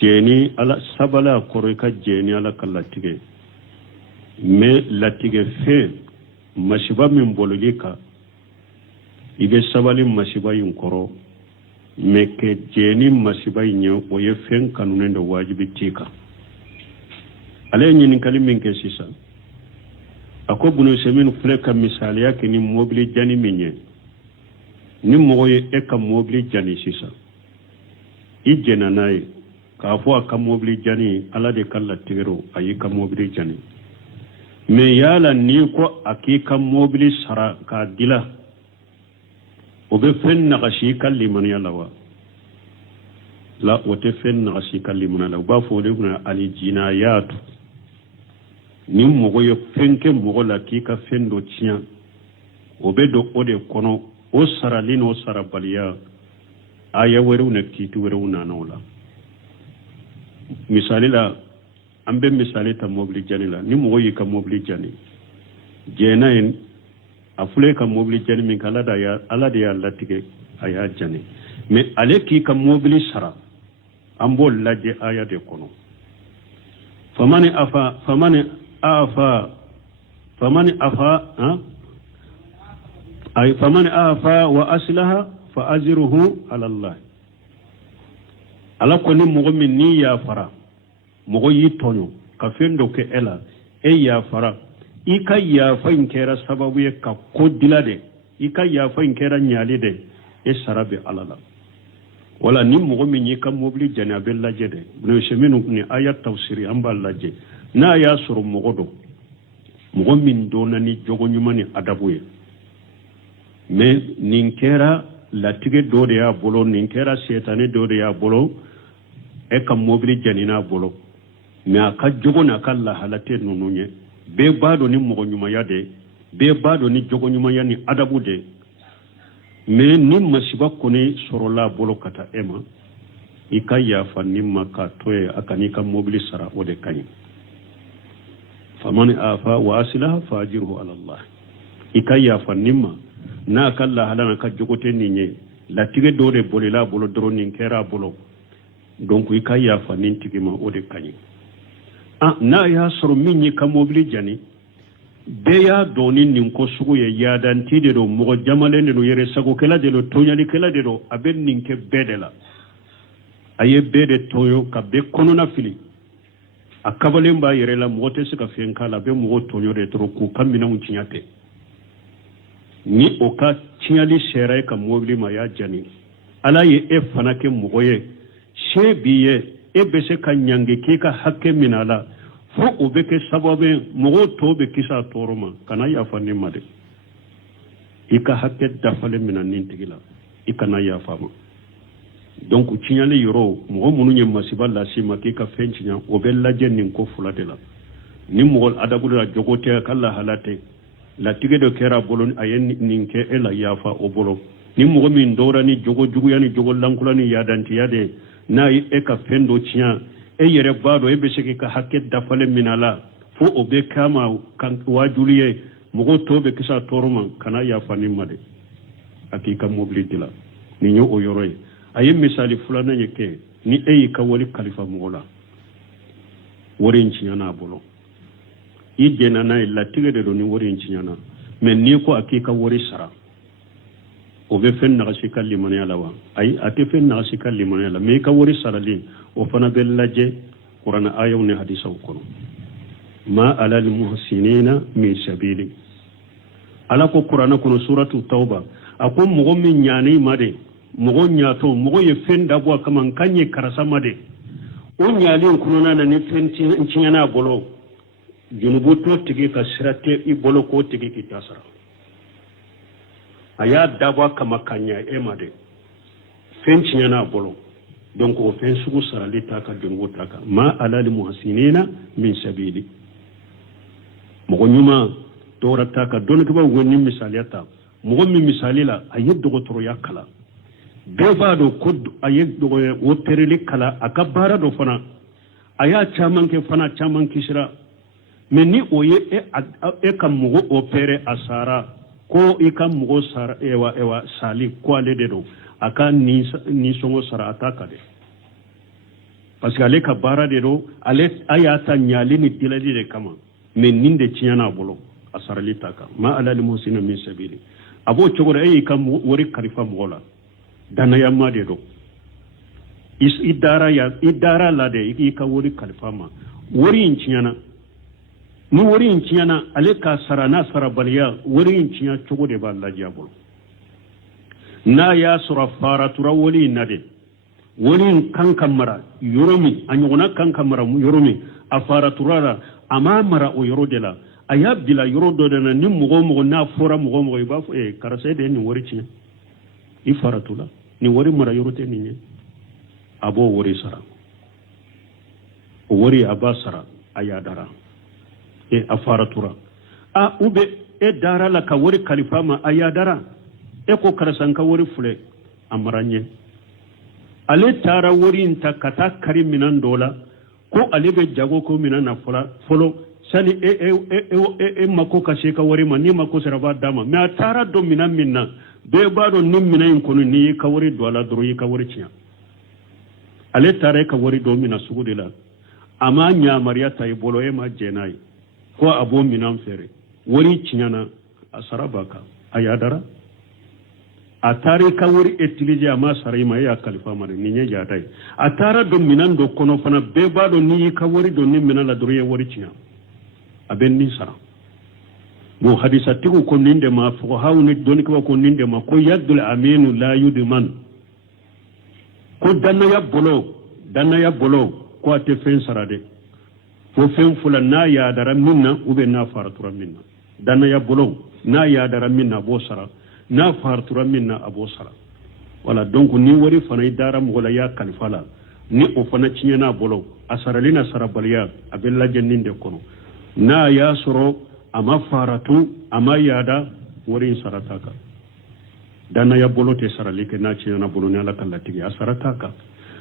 jeni ala sabala koroika jeni ala kalatige me latige fe mashiba min bololika ibe sabali mashiba yin koro me ke jeni mashiba yin o ye fen kanunen da wajibi tika ale yin kalimin ke sisa ako bunu semin fleka misali yake ni mobili jani minye ni moye eka mobili jani sisa ijena nae ka fo aka mobili jani ala de kala tigero ayi ka mobili jani me yala ni ko akika mobili sara ka dila o be fen na gashi kalli man yala wa la o te fen na gashi kalli man la ba fo de kuna ali jinayatu ni mogo yo fenke mogo la kika fen do tiya o be do ode kono o sara lino sara baliya aya weru na kitu weru na nola misali la ambe misali ta mobili jani la ni mogo yi ka mobili jani jena en afule ka mobili jani min kala da ya ala de ya latige aya jani me ale ki ka mobili sara ambo laje aya de kono famani afa wa aslaha fa ajruhu ala Allah ala ko ni mogo min ni ya fara mogo yi tonyo ka fendo ke ela ya fara ika ya fa inkera sababu ye ka kodila de ika ya fa inkera nyali de sarabe alala wala ni mogo min yi ka mobili janabe laje de no sheminu ni ayat tafsiri amba laje na ya suru mogo do mogo min do na ni jogo nyumani adabuye me ninkera latige do de ya bolo ninkera setane do de ya bolo ka mobili janina bolo me aka jogo na kala halate nununye be bado ni mogo nyuma ya de be bado ni jogo nyuma ya ni adabu de me ni masiba kone sorola bolo kata ema ikaya fa nimma ka toye akanika mobili sara ode kanyi faman afa wa aslaha fajiruhu ala Allah ikaya fa nimma na kala halana ka jogote ninye latige dore bolela bolo dronin kera bolo donc ikaya fa nintigima ode kanyi na ya soro minyi ka mobili jani be ya doni nin ko sugu ye yadanti de do mo jamale de no yere sago kala de lo tonyali kala de do aben nin ke bedela aye bede toyo ka be kono na fili akabale mba yere la mo te sika fen kala be mo tonyo de tro ku kamina un chinyate ni oka chinyali shere ka mobili ma ya jani ala ye e fanake mo ye shebiye e bese ka nyange ke ka hakke minala fo o be ke sababe mogo to be kisa toroma kana ya fanni made ika hakke dafale minan nintigila ikana ya fama donc cinyale yoro mogo munu nye masiba la sima ke ka fencinya o be laje nin ko fulade la ni mogo adabu la jogote kala halate la tige do kera bolon ayen ninke ela yafa o bolo ni mogo min dora ni jogo jugu yani jogo lankula ni yadanti yade na ka fendo cinya yere bado be seke ka hakke dafale minala fo o be kama kan wajuliye mogo to be kisa toroma kana ya fani made akika mobility la ni nyo o yoroy ayi misali fulana yake ni ka wali khalifa mogola worin cinyana bolo idena na illa tigede do ni worin cinyana men ni ko akika wori sara o be fen na shi kalli man yala wa ay ate fen na shi kalli man yala me ka wori sarali o fana bellaje qur'ana ayaw ne hadisa ko ma ala al muhsinina min sabili ala ko qur'ana ko suratu tauba akon mugo min nyani made mugo nyato mugo ye fen da bo kaman kanye karasa made on nyali ko na ne fen cinyana bolo junubu to tigi ka sirate i bolo ko tigi kitasara aya dabwa kama kanya emade fenci yana bolo donc o fen sugu sarali taka jongo taka ma alal muhsinina min sabili mo nyuma tora taka don ko ba woni misaliyata mo mi misalila ayeddo ko toro yakala be bado ko ayeddo o tereli kala akabara do fana aya chamanke fana chamanke shira meni oye kam mo opere asara ko ikam mugo sar ewa sali ko ale de do aka ni songo sara ataka de parce que ale ka bara de do ale ayata nyali ni dilali de kama mais ninde tiana bolo asarali taka ma ala lil musina min sabili abo chogore ay kam wori kalifa mola dana yamma de do idara la de ka wori kalifa ma wori inciana ni wori inciana ale ka sarana sarabaliya wori inciya chogode ba Allah jabol na ya sura faratura woli nade woli kankamara yoromi anyona kankamara yoromi a faratura ama mara o yorodela ayabdila yorodona ni mugo na fora mugo iba karase de ni wori cinya i faratula ni wori mara yorote ni abo wori sara wori abasara ayadara a faratura a ube dara la ka wori kalifama ayadara ko karasanka wori fule amaranye ale tara wori inta kata kari minan dola ko ale be jago ko minan na folo sani mako kashe ka wori ma ni mako saraba dama me tara do minan minna be ba do nim minan kono ni ka wori dola doro yi ka wori ciya ale tara ka wori do mina sugudila ama nya mariya tay bolo ma jenai ko abo minan fere wori cinyana asarabaka ayadara atare ka wori etilize ama sarai ma ya kalifa mare ni nya jadai atara do minan do kono fana be ba do ni ka wori do ni minan la doro ye wori cinya aben ni sara mo hadisa tiku ko ninde ma fo hawni doni ko ninde ma ko yaddul aminu la yudman ko danna ya bolo ko ate fen sarade fo fen fula na ya dara minna ube na faratura minna danna ya bolo na ya dara minna bo sara na faratura minna abo sara wala donc ni wori fana dara mo wala ya kalfala ni o fana cinyana bolo asaralina sarabaliya abella jenninde kono na ya soro ama faratu ama yada wori sarataka dana ya bolo te saralike na cinyana bolo ne ala kallatigi asarataka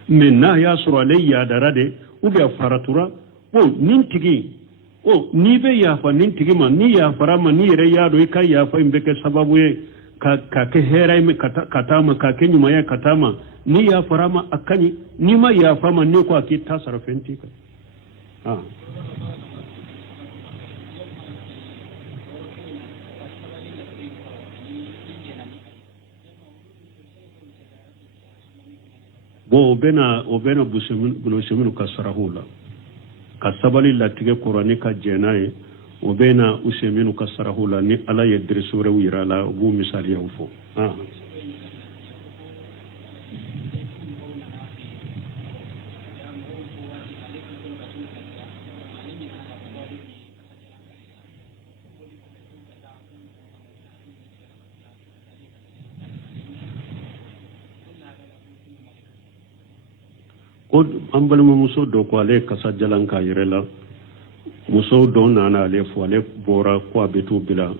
men na ya soro alayya darade ube faratura o nintigi o ni be ya fa nintigi ma ni ya farama ni re ya do kai ya fa imbeke sababu ye ka ke hera mi katama ka ke nyuma ya katama ni ya farama akani ni ma ya fama ni ko aki tasarfenti ka bo obena bulosheminu kasarahula kasabali latige qur'ani ka jenaye obena useminu kasarahula ni ala yadrisure wirala bu misali ufo ko ambalma muso do ko ale kasa jalan ka yirela muso do nana ale fo ale bora ko abetu bila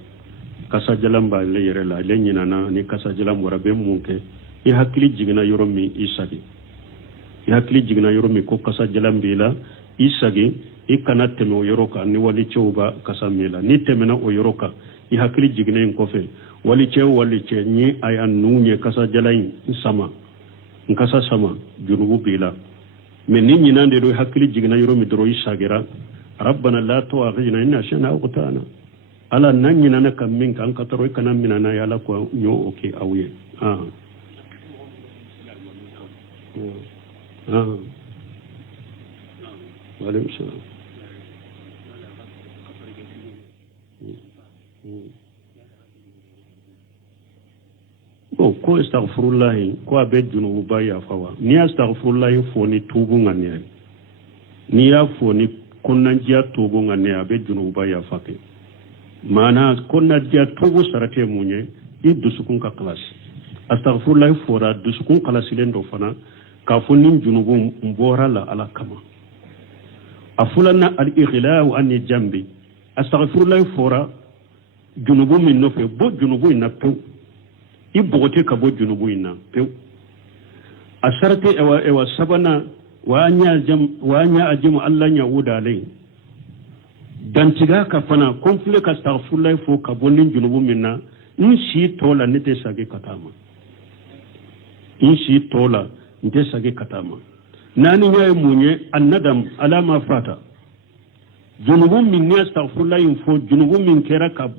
kasa jalan ba le yirela le nyinana ni kasa jalan wara be munke i hakili jigna yoromi isagi i hakili jigna yoromi ko kasa jalan bila isagi i kana teme yoroka ni wali chewba kasa mila ni temena o yoroka i hakili jigna en kofe wali che ni ay annunye kasa jalan sama nkasa sama junubu bila men ni nyinande do hakili jigna yoromi doro isagira rabbana la tu'akhidna in ashana uqtana ala nan nyinana kam min kan kataro kana minana yala ko nyo oke awye walim salam ko astaghfirullah ko abe junubu ba ya fawa ni astaghfirullah fo ni tubu ngane ni ya fo ni kunnan jiya tubu ngane abe junubu ba ya fake mana kunna jiya tubu sarate munye di dusukun ka class astaghfirullah fora dusukun class lendo fana ka fo nin junubu mbora la ala kama afulana al ighla'u an jambi astaghfirullah fora junubu min no fe bo junubu ina pe ibogote ka bo junubu ina pew asarte ewa sabana wanya ajimu Allah nya wudale dan tiga ka fana konfle ka astaghfirullah fo ka bonin junubu minna in shi tola nite sage katama inshi tola nte sage katama nani nyaye munye annadam alama fata junubu min ne astaghfirullah info junubu min kera ka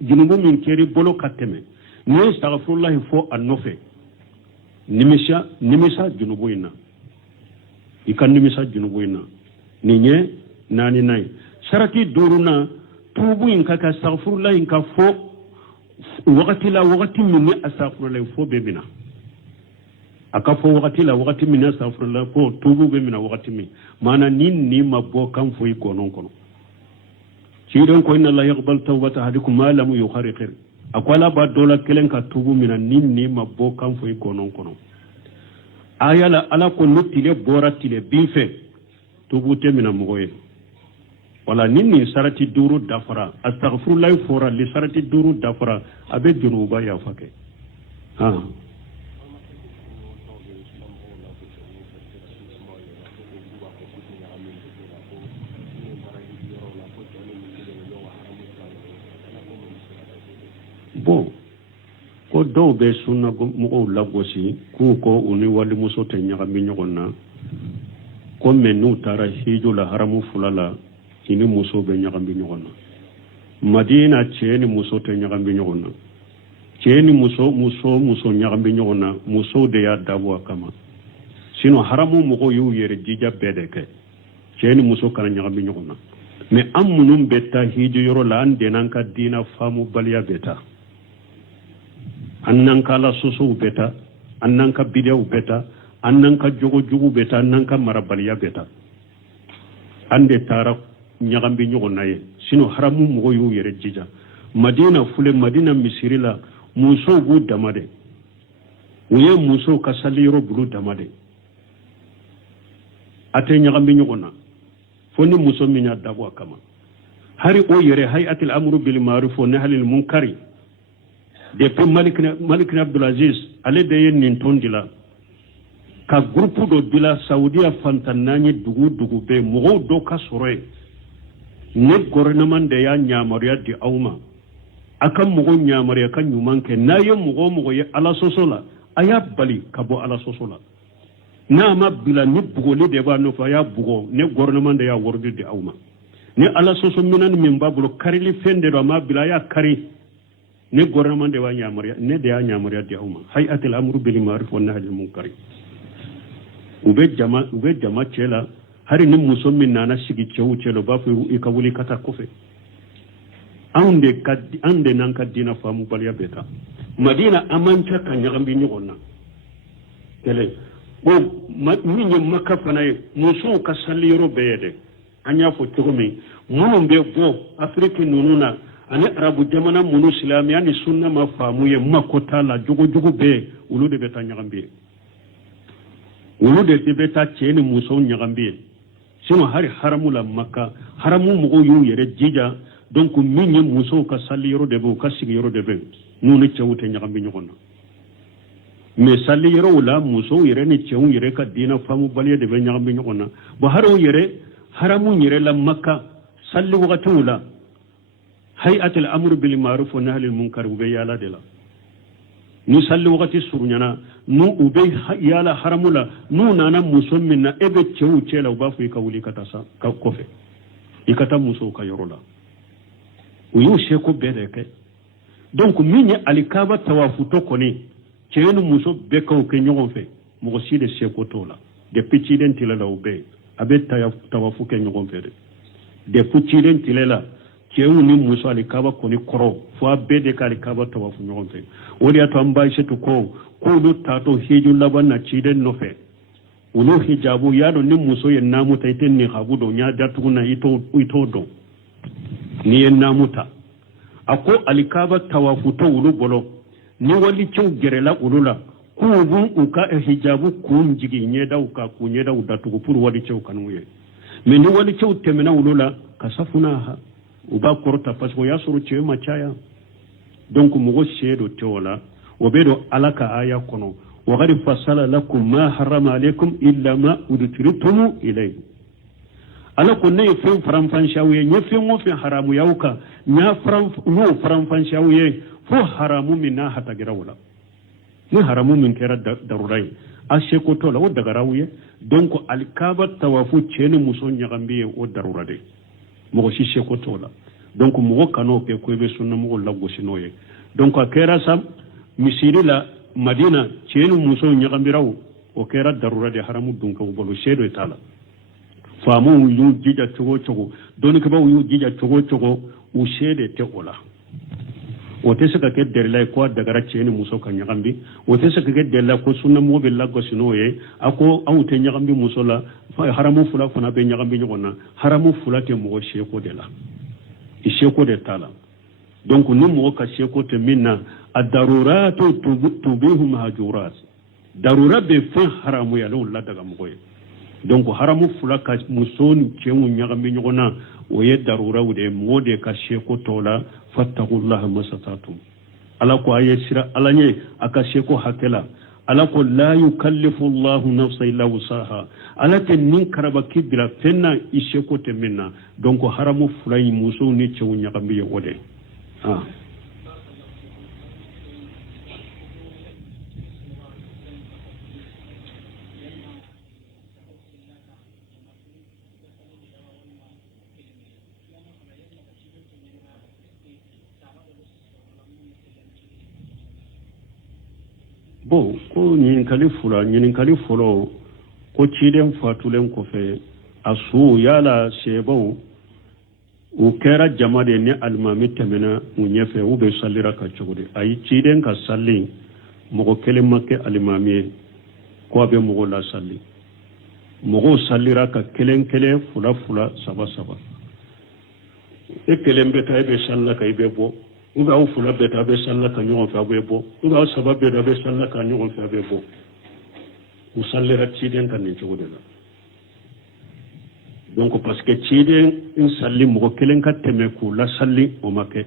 junubu min keri bolo kateme ne astaghfirullah info annofe nimisa junubu ina ikan nimisa junubu ina ninye nani nai sharati duruna tubu in kaka astaghfirullah in ka fo wakati la wakati min ne astaghfirullah info bebina aka fo wakati la wakati min ne astaghfirullah fo tubu bebina wakati min mana ni mabbo kan fo ikonon kono ciidon ko inna Allah yaqbal tawbata ahadikum ma lam yukhariqir akwala ba dola kelen ka tubu mina ni mabbo kan fo ikonon kono ayala ala ko nutile boratile bife tubu te mina mogoye wala ni sarati duru dafara astaghfirullah fora li sarati duru dafara abe junuba ya fake bon ko do be sunna mo lagosi ku ko uni wali muso te nyagami nyogonna ko menu tara hijo la haramu fulala ini muso be nyagami nyogonna madina cheni muso te nyagami nyogonna cheni muso nyagami nyogonna muso de ya dabwa kama sino haramu mo yu yere jija bedeke cheni muso kana nyagami nyogonna me amunum beta hijo yoro la ande nanka dina famu baliya beta annanka la soso beta annanka bidew beta annanka jogo beta annanka marabaliya beta ande tara nyagambi nyogo naye sino haramu mo yu yere jija madina fule madina misirila muso bu damade uye muso kasaliro bulu damade ate nyagambi nyogo na foni muso minya dabwa kama hari o yere hayatil amru bil ma'ruf wa nahy anil munkari depuis Malik Abdulaziz ale de yen nin tondila ka groupe do bila Saudiya fantanani dugu be mo do ka soroy ne gouvernement de ya nyamariya di awma akan mo nyamariya kan nyumanke naye mo ye ala sosola aya bali kabo ala sosola na ma bila ni bugoli de ba no fa ya bugo ne gouvernement de ya wordi di awma ne ala soso minan min babulo karili fende do ma bila ya kari ne gouvernement de wa nyamariya ne de ya nyamariya di awma hayatul amru bil ma'ruf wa nahy anil munkar ube jama chela hari ni muso min nana sigi chewu chelo ba fu ikawuli kata kofe ande nan ka dina famu baliya beta madina amancha kan yagambi nyogonna tele o min makka fanaye muso ka salli yoro beyede anya fo tugumi mono be bo afrique nununa ani arabu jamana munu islamiya ni sunna ma famu ye makota la jogo be ulu de beta nyagambi ulu de beta cheni muso nyagambi sino hari haramu la makka haramu mugo yu yere jija donc minye muso ka salli yoro de bo ka sigi yoro de be nunu chewute nyagambi nyogonna mais salli yoro wala muso yere ni chewu yere ka dina famu baliye de be nyagambi nyogonna bo haro yere haramu yere la makka salli wakati wala hayatul amru bil ma'ruf wa nahy anil munkar ube yala de la ni salli wakati surunyana nu ube yala haramula nu nana muso minna ebe chewu chela ubafu ikawuli katasa ka kofe ikata muso ka yorola uyu sheko bedeke donc minye alikaba tawafu to koni chenu muso beka ke nyogon fe mo si de sheko tola de pichiden tilala ube abe tawafu ke nyogon fe de pichiden tilala chewu ni muso alikaba koni koro fo bede ka alikaba tawafu nyogon fe wodi ato amba shetu ko do tato hiju laban na chiden no fe ulo hijabu yado ni muso ye namu taiten ni habudo nya datuna ito do ni ye namuta ako alikaba tawafu to ulu bolo ni wali chew gerela ulula kubu uka hijabu kunjigi nyeda uka kunyeda udatu puru wali chew kanuye me ni wali chew temena ulula kasafuna ha uba korta pasko yasuru chew machaya donc mugo shedo teola obedo alaka aya kono wa gari fasala lakum ma harama alaykum illa ma udtritum ilayhi ala ko ne fen faram fan shawiye ne fen mo fen haramu yauka nya faram no faram fan shawiye fo haramu minna hata girawla ni haramu min kera darurai a sheko to la o dagarawuye donc alkaba tawafu cheni muso nyagambi o darura de mo shi sheko to la donc mo kano ke ko be sunna mo la gosinoye donc a kera sam misiri la madina cheni muso nyagambi raw o kera darura de haramu dunka bolo shedo tala famu yu jija chogo chogo don ke ba yu jija chogo chogo u shede te ola o te saka ke derla ko dagara cheni muso kan nyagambi o te saka ke derla ko sunna mo be laggo sinoye ako awte nyagambi muso la haramu fula fana be nyagambi nyona haramu fula te mo sheko de la i sheko de tala donc ni mo ka sheko te minna ad-daruratu tubihu mahjurat darura be fe haramu ya lo la daga mo donc haramu fula ka musoni chengu nyagambi nyona o ye darura wude mode ka sheko tola fattaqullaha masatatum ala ko aye sira ala nye aka sheko hakela ala ko la yukallifu Allahu nafsa illa wusaha ala te nin karaba kibira fenna i sheko te minna donc haramu fula yi musoni chengu nyagambi wode bon ko ñininkali folo ko ciiden fatulen ko fe a suu yala seebaw u kera jamade ni almami temena mu ñefe u be sallira ka cogode ayi ciiden ka salli mogo kelen makke almami ko abe mogo la salli mogo sallira ka kelen kelen fula fula saba saba e kelen be tay be salla kay be bo uga aw fula beta be salla ka ñogon fa be bo uga sabab be be salla ka ñogon fa be bo u sallira ciiden kan ni cogode la donc parce que ciiden in salli mogo kelen ka teme ku la salli o make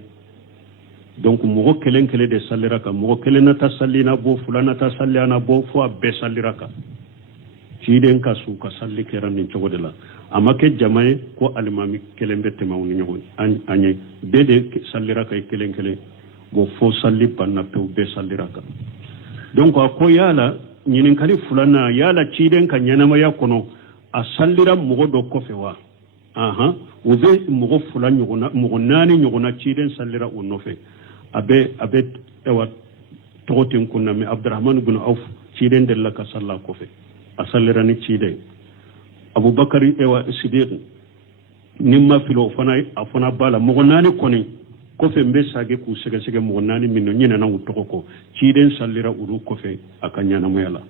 donc mogo kelen kelen de sallira ka mogo kelen na ta salli na bo fula na ta salli na bo fo be sallira ka ciiden ka su ka salli keran ni cogode la amake jamae ko alimami kelen be tema woni ñogon anye dede sallira kay kelen kelen go fo salli banna pew be sallira ka donc ko yala ñinin kali fulana yala ciiden ka ñanama yakono a sallira mogo do kofe wa o be mogo fula ñogona mogo naani ñogona ciiden sallira o nofe abe ewa togoten kunna mi abdourahmane ibn auf ciiden della ka salla kofe a sallira ni ciiden aboubacary ewa sidiq nimma filo a fana bala mogo naani koni kofe mbe sage ku sege mogo naani minno ñinana wu togo ko ciiden sallira uru kofe aka ñanamoyala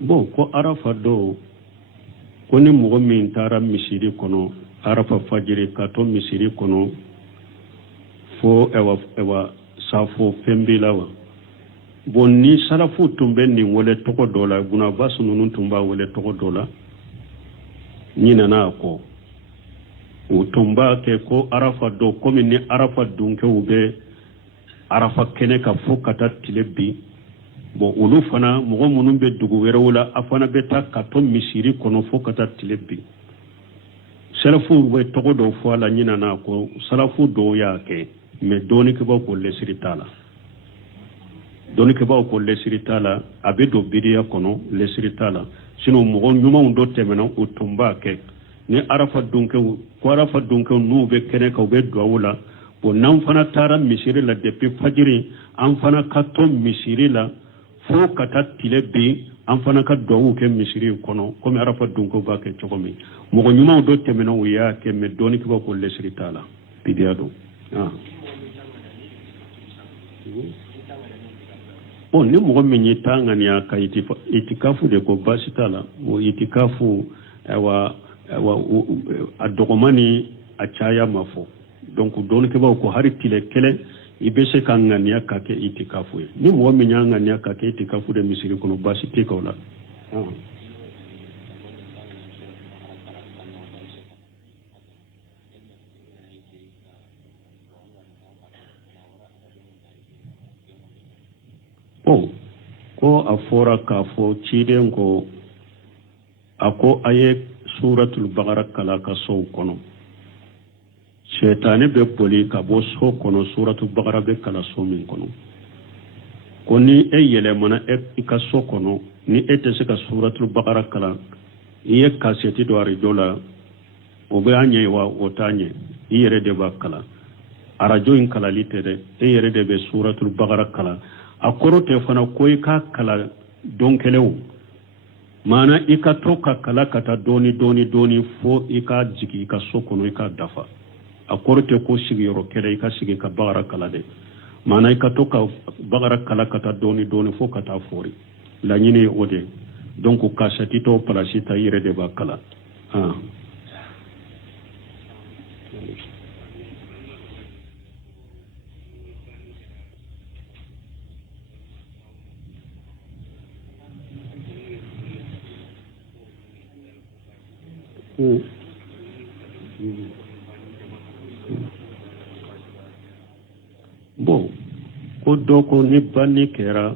bon ko arafa do ko ni mogo min tara misiri kono arafa fajiri ka to misiri kono fo ewa safo fembilawa bon ni salafu tumbe ni wole togo dola guna basu nunun tumba wole togo dola ni nana ko o tumba ke ko arafa do komi ni arafa dunke ube arafa kene ka fo kata tilebi bon ulu fana mogo munun be dugu werewula afana beta ka to misiri kono fo kata tilebi salafu we togo do fo ala ni nana ko salafu do ya ke me doni ke ba ko lesiri tala doni ke ba ko lesiri tala abe do bidiya kono lesiri tala sino mogo nyuma undo temena o tumba ke ni arafa dunke ko arafa dunke nu be kene ka be dowula bo nan fana tara misiri la depuis fajiri an fana ka to misiri la fo kata tilebi an fana ka dowu ke misiri kono comme arafa dunke ba ke chogomi mogo nyuma undo temena o ya ke me doni ke ba ko lesiri tala bidiya do bon ni mogo min yi tangani ya ka itikafu de ko basitala o itikafu ewa a dogomani a caya mafo donc don ke ba ko hari tile kele ibe se kan ngania ka ke itikafu ni mogo min ya ngania ka ke itikafu de misiri kono basite ko la ko afora ka fo ciden ko ako aye suratul baqara kala ka so kono shaytane be boli ka bo so kono suratul baqara be kala so min kono koni e yele mana e ka so kono ni ete se ka suratul baqara kala iye kaseti do ari dola o be anye wa otanye iyere de ba kala arajo in kala litere e yere de be suratul baqara kala akorote fana koy ka kala donkelew mana ika toka kala kata doni fo ika jigi ika sokono ika dafa akorote ko sigi yoro kele ika sigi ka baqara kala de mana ika toka baqara kala kata doni fo kata fori la nyine ode donc ka satito palasita yere de ba kala bon ko doko ni banni kera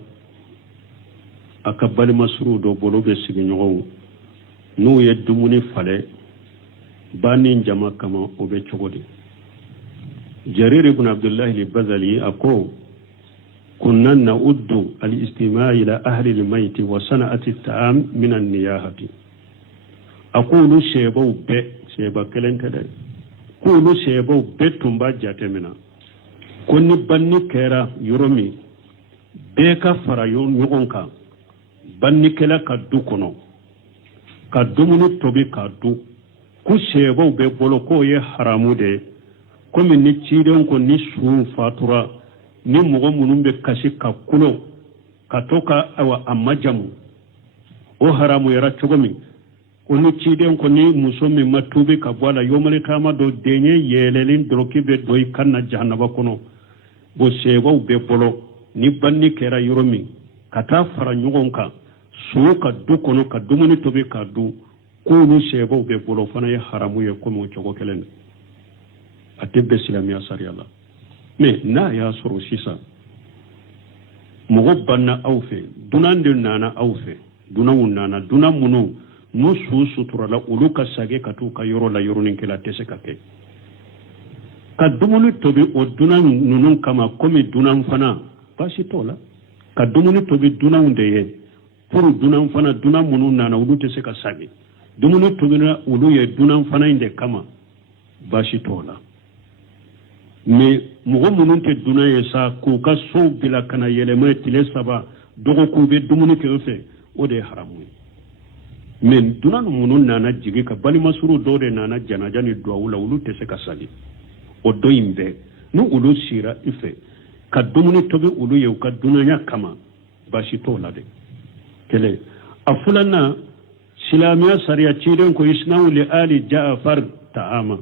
aka balima suru do bolo be sigi ɲɔgɔnw n'u ye dumuni fale banni jama kama o be cogo di jarir ibn abdullah al-bazali ako kunna na'uddu al-istima' ila ahli al-mayt wa sana'ati at-ta'am min an-niyahati aqulu shaybu be shayba kelente de kulu shaybu be tumba jatemina konni banni kera yoromi be ka fara ɲɔgɔn kan banni kela ka du kono ka dumuni tobi ka du ku shaybu be bolo ko ye haramu de komi ni ciden ko ni su fatura ni mogo munun be kasi ka kulo ka to ka awa amajamu o haramu yara cogomi onu ciden ko ni muso min matubi ka bwala yomale kama do denye yelelin droki be doy kanna jahannaba kono bo sebaw be bolo ni banni kera yoromi kata fara ɲɔgɔn kan su ka du kono ka dumuni tobi ka du kulu sebaw be bolo fana ye haramu ye komi o cogo kelen ate be silamiya sariya la mais n'a y'a sɔrɔ sisan mɔgɔ banna aw fɛ dunan de nana aw fɛ dunanw nana dunan minnu n'u su suturala olu ka sage ka t'u ka yɔrɔ la yɔrɔnin kɛla tɛ se ka kɛ ka dumuni tobi o dunan ninnu kama komi dunan fana baasi t'o la ka dumuni tobi dunanw de ye pour dunan fana dunan minnu nana olu tɛ se ka sage dumuni tobila olu ye dunan fana in de kama baasi t'o la mais mɔgɔ minnu tɛ dunan ye sa k'u ka sow bila ka na yɛlɛma tile saba dɔgɔkun bɛ dumuni kɛ o fɛ o de ye haramu ye mais dunan minnu nana jigi ka balimasuru dɔw de nana janaja ni duwawu la olu tɛ se ka sali o dɔ in bɛɛ ni olu sira i fɛ ka dumuni tobi olu ye u ka dunanya kama baasi t'o la de kɛlɛ a filanan silamɛya sariya ciden ko isnahu li ali ja'far ta'ama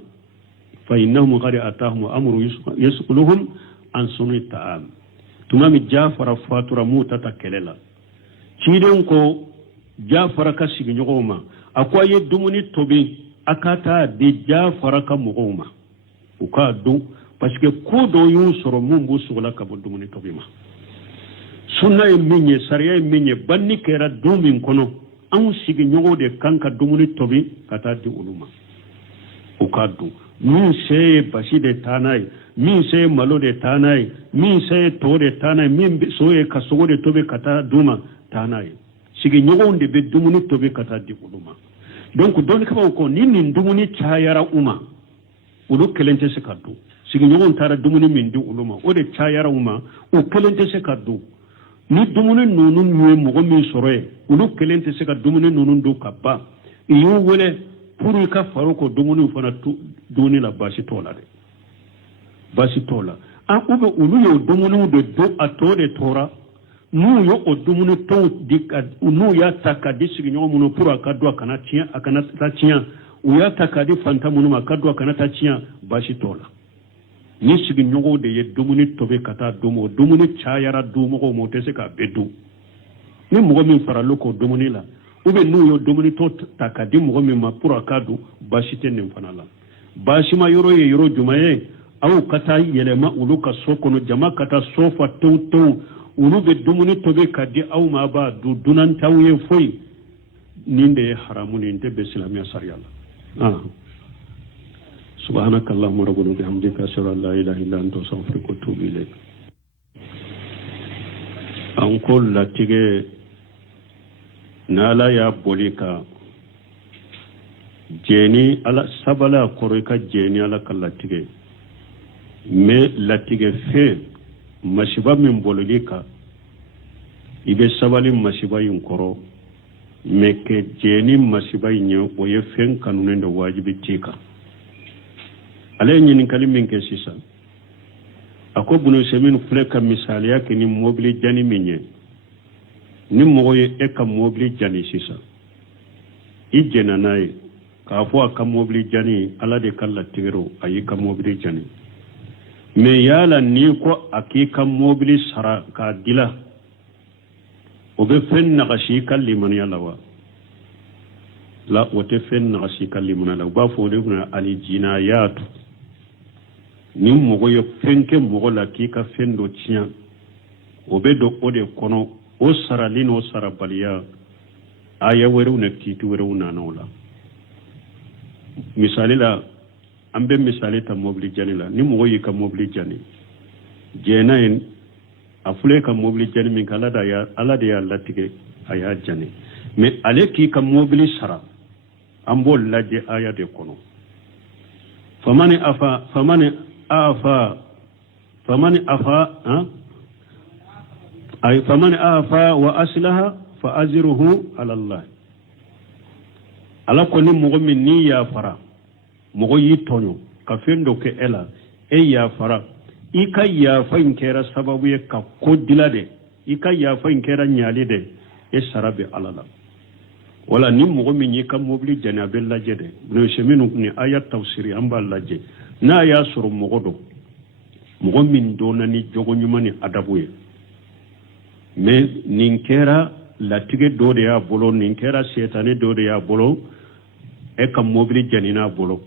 فإنهم قد أتاهم أمر يسألهم عن صنع الطعام تمام جعفر فاتورة موتة كللا تيدن كو جعفر كسي نيغوما أكو يدومني توبي أكاتا دي جعفر كمغوما وكادو parce ko do yu soro mun bu sugla ka bo dumuni tobi ma sunna e minye sariya e minye banni kera dumin kono an sigi nyogo de kanka dumuni tobi kata di uluma ukadu min seye basi de tanai min seye malo de tanai min seye to de tanai min soye kasogo de tobe kata duma tanai sigi nyogon de be dumuni tobe kata di uluma donc don ka ko ni min dumuni chayara uma ulu kelente se kaddu sigi nyogon tara dumuni min di uluma o de chayara uma o kelente se kaddu ni dumuni nunu nwe mogo min soroye ulu kelente se ka dumuni nunu do kabba iyo wele pour ka faro ko dumuni fana duni la basi tola de basi tola an ube ulu yo dumuni de do atore tora nu yo o dumuni to dika nu ya takadi sigi nyomo muno pour akadwa kana tia akana ta tia u ya takadi fanta muno akadwa kana ta tia basi tola ni sigi nyogo de ye dumuni tobe kata dumo dumuni chayara dumo ko motese ka bedu ni mogo min fara loko dumuni la ube nu yo dumuni to takadi mogo min ma pour akadu basi tenen fana la basi ma yoro ye yoro jumaye aw kata yelema ulu ka sokono jama kata sofa to ulu be dumuni tobe kadi aw ma ba du dunan tawye foy ninde haramu ninde be islamiya sariyalla سبحانك اللهم ربنا وبحمدك أشهد أن لا إله إلا أنت أستغفرك وأتوب إليك أنقول لك نالا يا بوليكا جيني على سبلا كوريكا جيني على كلاتيك مي لاتيك في مشيبا من بوليكا ibe sabali masiba yin koro meke jeni masiba yin o ye fen kanunen da wajibi tika ale nyini kalimin ke sisa ako bunu semin fleka misali yake ni mobili jani minye ni moye eka mobili jani sisa ijena nae ka fo aka mobili jani ala de kala tigero ayi ka mobili jani me yala ni ko akika mobili sara ka dila obe fen nagashi kalli man yalla wa la wote fen nagashi kalli man la ba fo de na ali jinayatu ni mogo yo fenke mogo la ki ka fendo tiya obe do ode kono o saralin o sarabaliya aya weru na titu weru na nola misali la ambe misali ta mobili jani la ni mogo yi ka mobili jani jena en afule ka mobili jani min kala da ya ala de ya latige aya jani me ale ki ka mobili sara ambo laje aya de kono famani afa wa aslaha fa ajruhu ala Allah ala ko ni mogo min ni ya fara mogo yi tonyo ka fendo ke ela ya fara ika ya fa inkera sababu ye ka ko dilade ika ya fa inkera nyali de sarabe alala wala ni mogo min yi ka mobili janabe laje de no sheminu ni ayat tafsiri amba laje na ya suru mogo do mogo min dona ni jogo nyumani adabuye me ninkera latige do de ya bolo ninkera setane do de ya bolo ka mobili janina bolo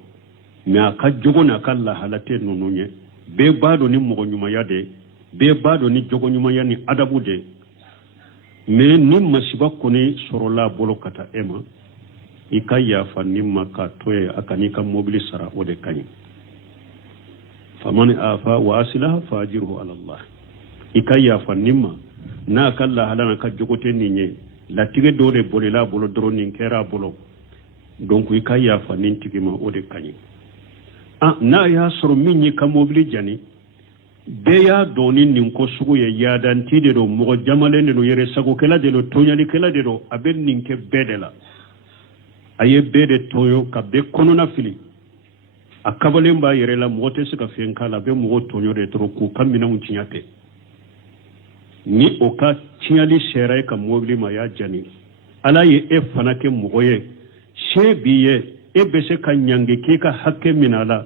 me aka jogo na kala halate nununye be bado ni mogo nyuma ya de be bado ni jogo nyuma ya ni adabu de me ni masiba kone sorola bolo kata ema ikaya fa nimma ka toye akani ka mobili sara ode kanyi famani afa wa aslaha fajiruhu ala Allah ikaya fa nimma na kala halana ka jogote ninye la tige dore bolela bolo doro nin kera bolo donc ikaya fa nin tigima ode kanyi na ya soro minyi ka mobili jani be ya doni nin ko sugu ye yadanti de do mo jamale ne no yere sago kala de do tonyali kala de do aben nin ke bedela aye bede toyo ka be kono na fili akabale mba yere la mo te suka fen kala be mo tonyo de tro ku kamina mun tinyate ni oka tinyali shera ka mobili ma ya jani ala ye fanake mo ye shebiye bese ka nyange ke ka hakke minala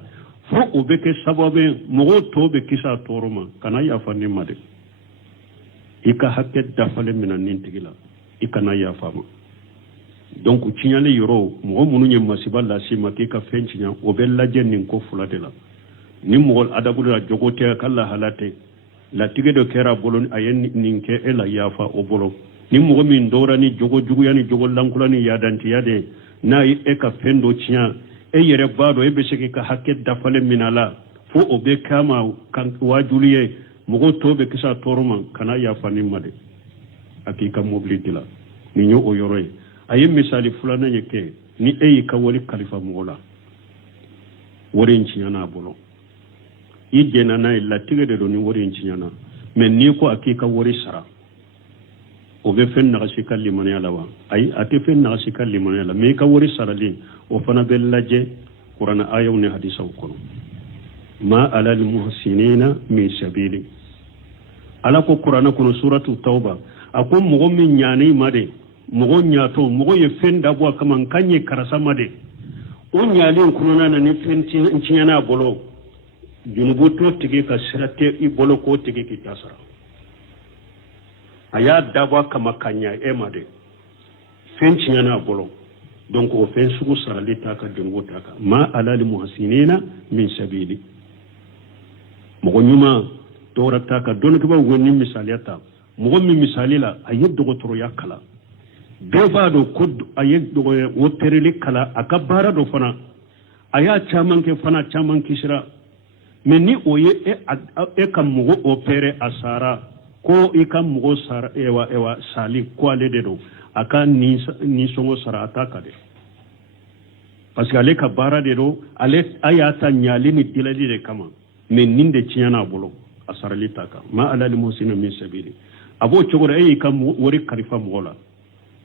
fo obeke sababe mogo tobe kisa toroma kana ya fanni made ika hakke dafale minan nintigila ikana ya fama donc tinyale yoro mogo munu nye masiba la sima ke ka fenchinya obella jennin ko fulatela ni mogo adabu la jogote kala halate la tige do kera bolon ayen ninke ela yafa obolo ni mogo min dora ni jogo jugu yani jogo lankula ni yadanti yade na ka fendo chinya yere bado be seke ka hakke dafale minala fo obe kama kan wajuliye mogo tobe kisa toroma kana ya fani made akika mobility la ni nyo oyoroy ayi misali fulana yeke ni ka wali khalifa mogola worin chinyana bolo idena na illa tige de do ni worin chinyana men ni ko akika wori sara obe fen na shikal limani alawa ay ate fen na shikal limani ala me ka wori sarali o fana bellaje qur'ana ayaw ne hadisa ko ma alal muhsinina min sabili ala ko qur'ana ko suratu tauba ako mogo min nyani made mogo nyato mogo ye fen da bo kaman kanye karasa made o nyali ko nana ne fen tinyana bolo junubu to tige ka sirate i bolo ko tige ki tasara aya daba kama kanya emade fenci yana bolo donc o fen sugu sarali taka dungo taka ma alal muhsinina min sabili mo nyuma tora taka don ko ba woni misaliyata mogo min misali la a ye dɔgɔtɔrɔya kala bɛɛ b'a dɔn ko a ye o tereli kala a ka baara dɔ fana a y'a caman kɛ fana caman kisira mais ni o ye e ka mogo opéré a sara ko i ka mogo sara ewa sali ko ale de don a ka nisɔngɔ sara a t'a ka de parce que ale ka baara de don ale a y'a ta ɲali ni dilali de kama mais nin de tiɲɛna a bolo a sarali t'a kan ma ala li musina min sabili a b'o cogo la e y'i ka wari kalifa mɔgɔ la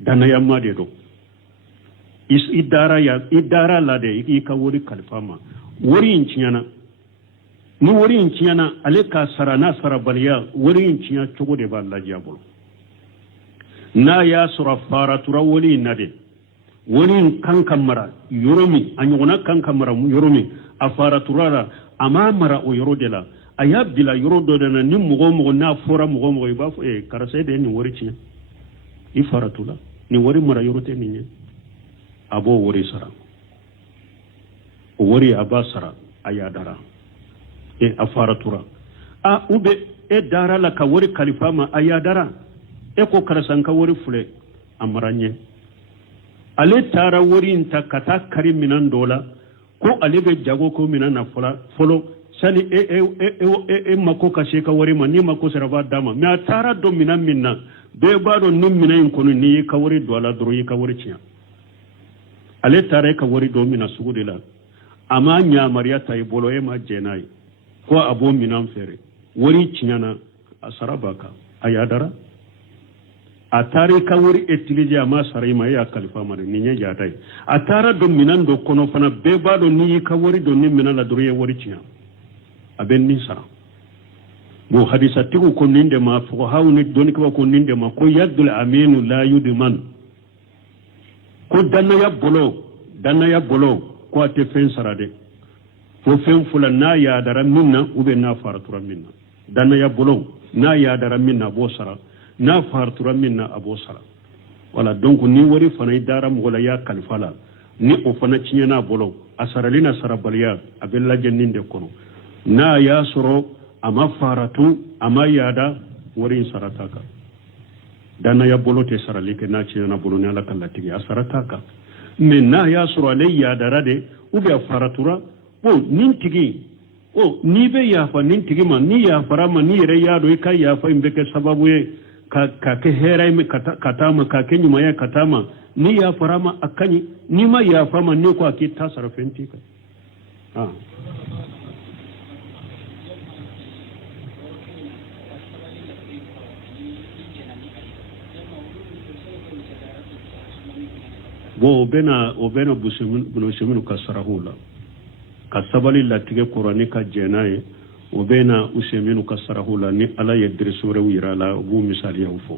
danayama de don i dara la de i ka wari kalifa ma wari in tiɲɛna ni wari in tiɲɛna ale ka sara n'a sarabaliya wari in tiɲɛ cogo de b'a lajɛ a bolo n'a y'a sɔrɔ a faratura wari in na de wari in kan ka mara yɔrɔ min a ɲɔgɔnna kan ka mara yɔrɔ min a faratura la a m'a mara o yɔrɔ de la a y'a bila yɔrɔ dɔ de la ni mɔgɔ mɔgɔ n'a fɔra mɔgɔ mɔgɔ i b'a fɔ karisa de ye nin wari tiɲɛ i faratula nin wari mara yɔrɔ tɛ nin ye a b'o wari sara o wari a b'a sara a y'a dara a faratura u bɛ e dara la ka wari kalifa ma a y'a dara e ko karisa n ka wari filɛ a mara ɲɛ ale taara wari in ta ka taa kari minan dɔ la ko ale bɛ jago ko minan na fɔlɔ sani e mako ka se ka wari ma n'i mako sera b'a d'a ma mais a taara dɔn minan min na bɛɛ b'a dɔn ni minan in kɔnɔ n'i y'i ka wari don a la dɔrɔn i ka wari tiɲɛ ale taara e ka wari dɔn mina sugu de la a ma ɲamariya ta i bolo e ma jɛn n'a ye ko a b'o minan feere wari tiɲɛna a sara b'a kan a y'a dara a taara i ka wari utiliser a ma sara i ma e y'a kalifa ma de nin ye yaada ye a taara dɔn minan dɔ kɔnɔ fana bɛɛ b'a dɔn n'i y'i ka wari dɔn ni minan la dɔrɔn i ye wari tiɲɛ a bɛ nin sara bon hadisatigiw ko nin de ma fuqahaw ni dɔnnikɛlaw ko nin de ma ko yadul aminu la yudman ko dannaya bolo ko a tɛ fɛn sara dɛ fo fɛn fula n'a yaadara min na ou bien n'a faratura min na dannaya bolo n'a yaadara min na a b'o sara n'a faratura min na a b'o sara voilà donc ni wari fana i dara mɔgɔ la i y'a kalifa la ni o fana tiɲɛna a bolo a sarali na sarabaliya a bɛ lajɛ nin de kɔnɔ n'a y'a sɔrɔ a ma faratu a ma yaada wari in sara t'a kan dannaya bolo tɛ sarali kɛ n'a tiɲɛna bolo ni ala ka latigi a sara t'a kan mais n'a y'a sɔrɔ ale yaadara de ou bien a faratura nin tigi n'i bɛ yafa nin tigi ma ni yafara ma ni yɛrɛ y'a dɔn i ka yafa in bɛ kɛ sababu ye ka kɛ hɛrɛ ye ka taa ma ka kɛ ɲumanya ka taa ma ni yafara ma a ka ɲi n'i ma yafa ma ni ko a k'i ta sara fɛn t'i kan bon o bɛna buseminu ka sarahu la ka sabali latigɛ kɔrɔ ni ka jɛn n'a ye o bɛna useminu ka sarahu la ni ala ye dirisi wɛrɛw yira a la u b'u misaliyaw fɔ